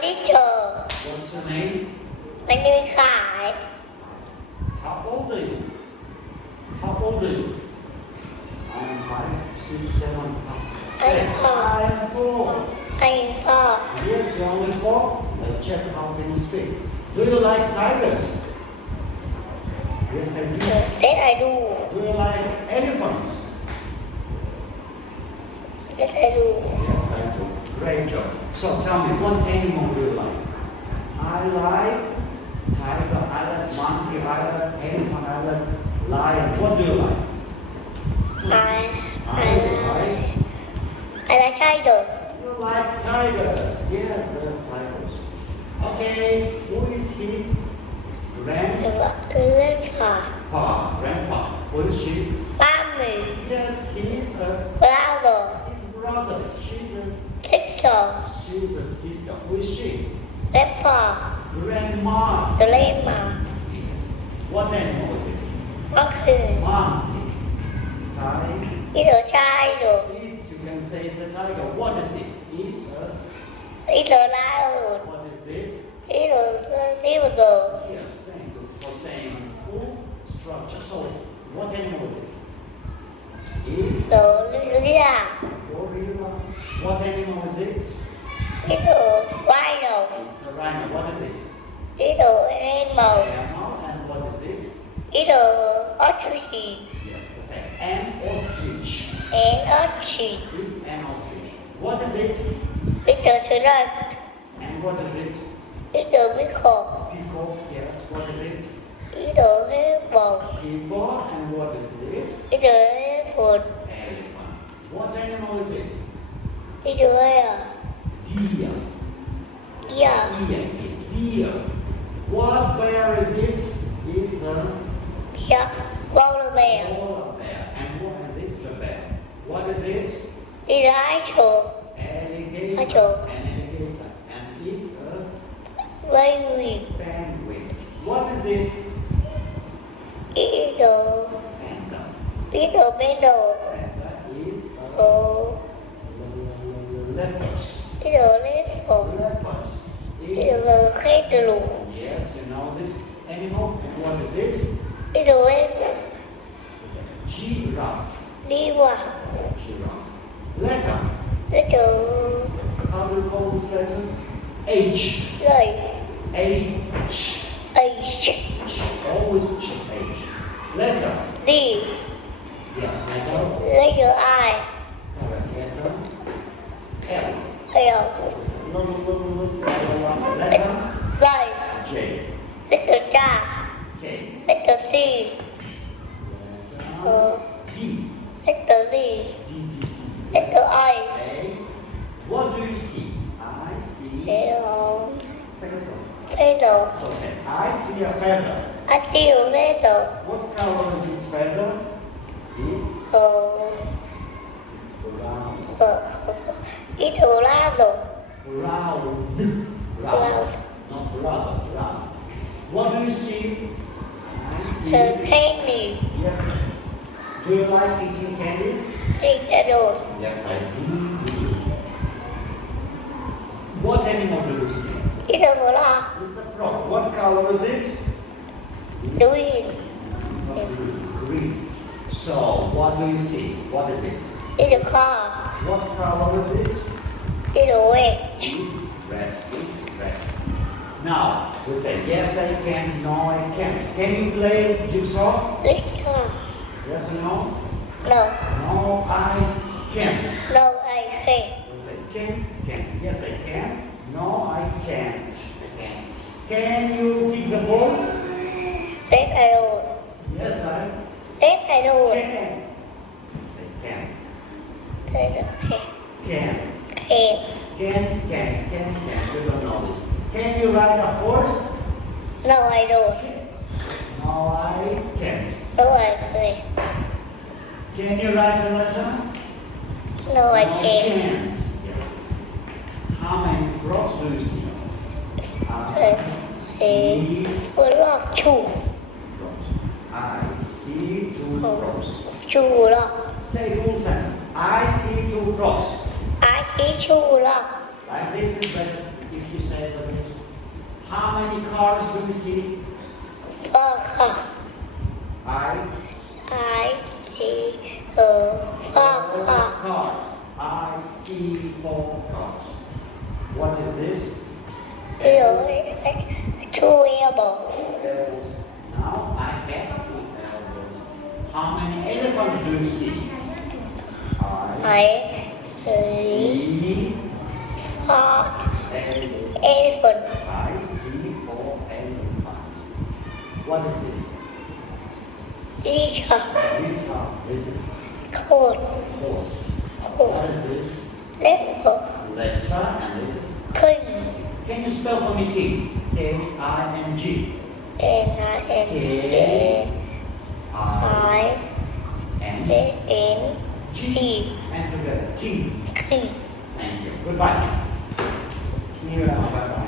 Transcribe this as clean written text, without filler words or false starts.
teacher. What's your name? My name is Khải. How old are you? How old are you? I am 5, 6, 7. I am 4. I am 4. I am 4. Yes, you're only 4. Let's check how can you speak. Do you like tigers? Yes, I do. Yes, I do. Do you like elephants? Yes, I do. Yes, I do. Great job. So tell me, what animal do you like? I like tiger, I like monkey, I like elephant, I like lion. What do you like? I like tiger. You like tigers. Yes, they're tigers. Okay, who is he? Grandpa. Grandpa. Who is she? Mommy. Yes, he's a Brother. his brother. Sister. She's a sister. Who is she? Grandpa. Grandma. Grandma. Yes. What animal is it? Monkey. Monkey. Tiger. It's a child. It's, you can say it's a tiger. What is it? It's a. It's a lion. What is it? It's a zebra. Yes, thank you for saying full structure. So, what animal is it? It's The gorilla. gorilla. What animal is it? It's a rhino. It's a rhino. What is it? It's a animal. Animal. And what is it? It's a ostrich. Yes, the same. An ostrich. An ostrich. It's an ostrich. What is it? It's a snake. And what is it? It's a peacock. Peacock. Yes. What is it? It's a hippo. Hippo. And what is it? It's a elephant. Elephant. What animal is it? It's a bear. Deer. Yeah. Deer. What bear is it? It's a Yeah. Polar bear. polar bear. And this is a bear. What is it? It's an alligator. Alligator. An alligator. And it's a Penguin. penguin. What is it? It's a Panda. little beetle. Panda. It's a Oh, leopard. it's a leopard. Leopard. It's a kangaroo. Yes, you know this animal. And what is it? It's a leopard. It's a giraffe. Zebra. Giraffe. Letter. It's a How do you call this letter? H. gay. H. H. Always H. Letter. Z. Yes, letter. Letter I. Letter. L. L. Letter. J. J. Letter J. K. Letter C. Letter D. Letter D. D. Letter A. A. What do you see? I see Feather. feather. Feather. So I see a feather. I see a feather. What color is this feather? It's Oh, brown. it's a ladder. Brown. Brown. Not brother, brown. What do you see? I see. A candy. Yes. Do you like eating candies? It's a door. Yes, I do. What animal do you see? It's a frog. It's a frog. What color is it? Green. Not blue, it's green. So, what do you see? What is it? It's a car. What color is it? It's a red. It's red. It's red. Now, we say, yes, I can, no, I can't. Can you play jigsaw? It's car. Yes or no? No. No, I can't. No, I can't. We say, can, can't. Yes, I can. No, I can't. I can't. Can you kick the ball? Yes, I do. Yes, I Yes, I do. can. Say, can. Yes, I can. Can. Can. Can. You don't know this. Can you ride a horse? No, I don't. No, I can't. No, I can't. Can you ride a letter? No, I No, can't. Yes. How many frogs do you see? See. Frog. Two. Frogs. I see 2 frogs. Two frog. Say full sentence. I see 2 frogs. I see two frog. Like this is better if you say many cars do you see? 4 car. I I see 4 car. cars. I see 4 cars. What is this? Two elbows. Elbows. Now I have 2 elbows. How many elephants do you see? I see see 4 elephants. elephants. I see 4 elephants. What is this? Each Guitar. This is coat. horse. What is this? Leopard. Letter. And this is. King. Can you spell for me king? K-I-N-G. N-I-N-G. I-N-G. And together. King. King. Thank you. Goodbye. See you around. Bye-bye.